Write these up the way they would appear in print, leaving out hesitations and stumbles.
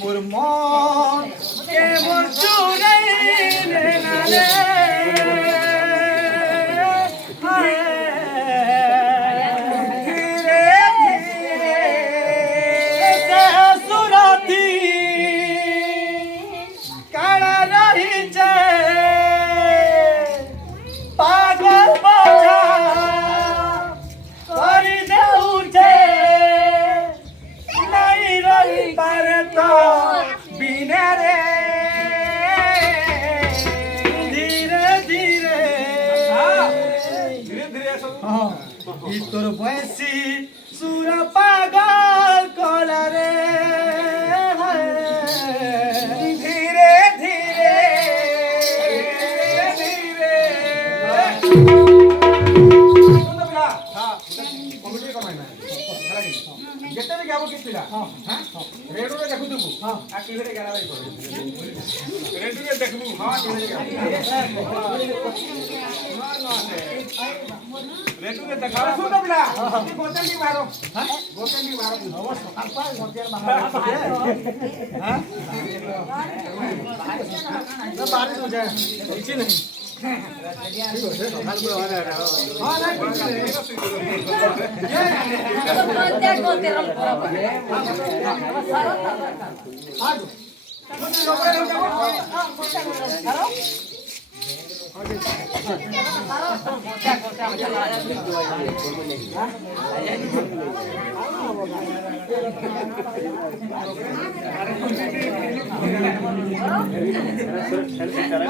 মোর মন কেমন চুরাইলে না রে তোর বয়সী সুরা পাগল কলারে ধীরে ধীরে ধীরে যেতে যাব কি পিলা হ্যাঁ রেডিওরে দেখুথবু আর টিভিরে গালাবাই করে রেডিওরে দেখবু হ্যাঁ টিভিরে রেডিওরে দেখাও শুনো পিলা গোতেন দি বারো হ্যাঁ গোতেন দি বারো অবশ্য সকাল গোতেন বারো হ্যাঁ না বারিশ हो जाए কিছু নেই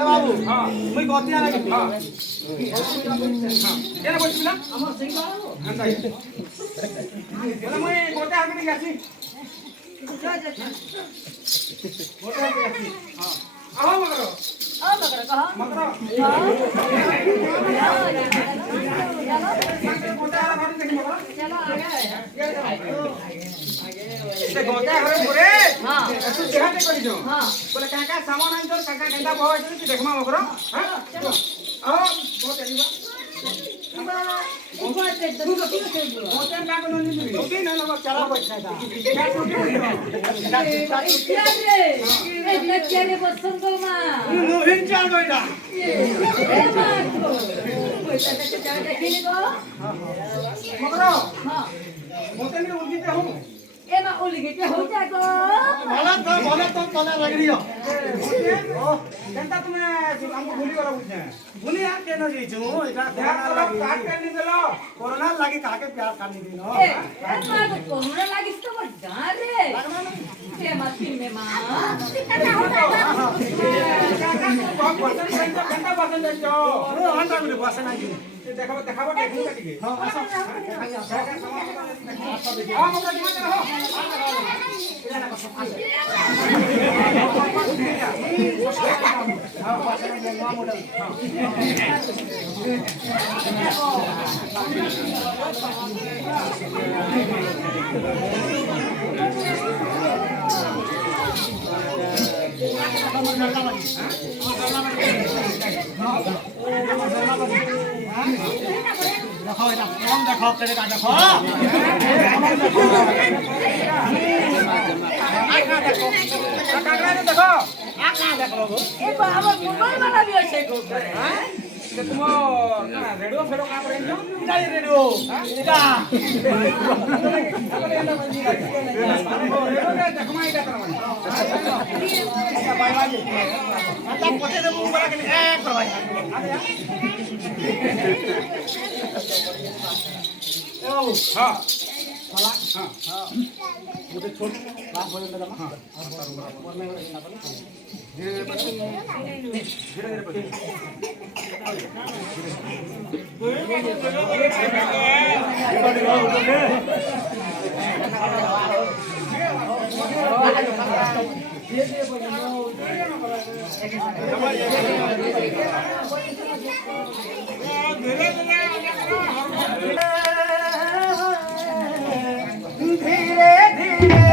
বাবু মুই গতি আলা কি হ্যাঁ কেন বলছিলা আমার সিং বাবু আচ্ছা বলে মুই গতি আগে গেছি যা যা গতি আগে গেছি হ্যাঁ আও মগর কহ মগর चलो आगे गोता घरे पुरे हां तू देहाते करी जो हां बोले काका सामान आन तोर काका केंदा बहो तू देखमा मगरो हां चलो आओ बहुत चलीबा होटल का कोनो नहीं ओके ना ना चला बैठा था ए लक्ष्य रे बसंत मा नवीन चाल बैठा ए मां पैसा से जाके देखिले को मगरो हां होटल में उठीते हो ए मा ओली के हो जाको भला तो तले रगड़ियो ओ जनता तुम्हें हमको भूली वाला पूछे भूली आ के न जीजू एटा कोरोना काट करनी देलो कोरोना लागी काके प्यार करनी दिनो ए मा तो कोरोना लागी तो जा रे के मत में मां काका तो बसन संजो घंटा बसन जो ओ हंटा गुडी बसन आई देखाबो देखाबो देखू काटी हां आसा हां मगरा दिमा रहो इला का सब हां बसन में नवा मॉडल देखो इधर कौन देखो करेगा देखो आका देखो काकरा ने देखो आका देखो ए बाबा मोबाइल वाला भी আছে গো হ্যাঁ तुम रेडियो फेरो काम रे जो इधर रेडियो इधर रेडियो देखमा इधर करवा बाय बाय आता पछे देबू बड़ा के एक करवाई ओ हां वाला हां हां मुझे छोड़ क्लास हो जाता हां पढ़ने में ना पड़े धीरे धीरे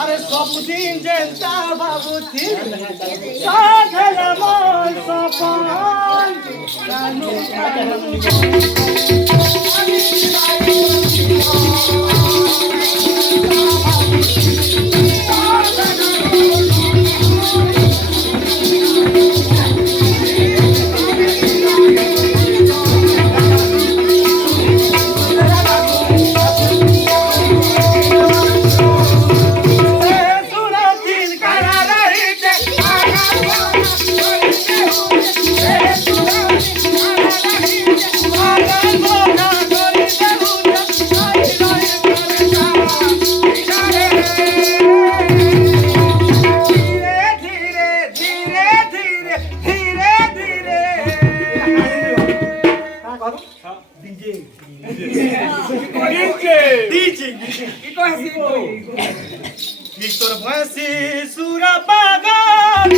আরে সবদিন যেটা ভাবুছি সাধল মন সপন কানু Victor Vasi Surapagan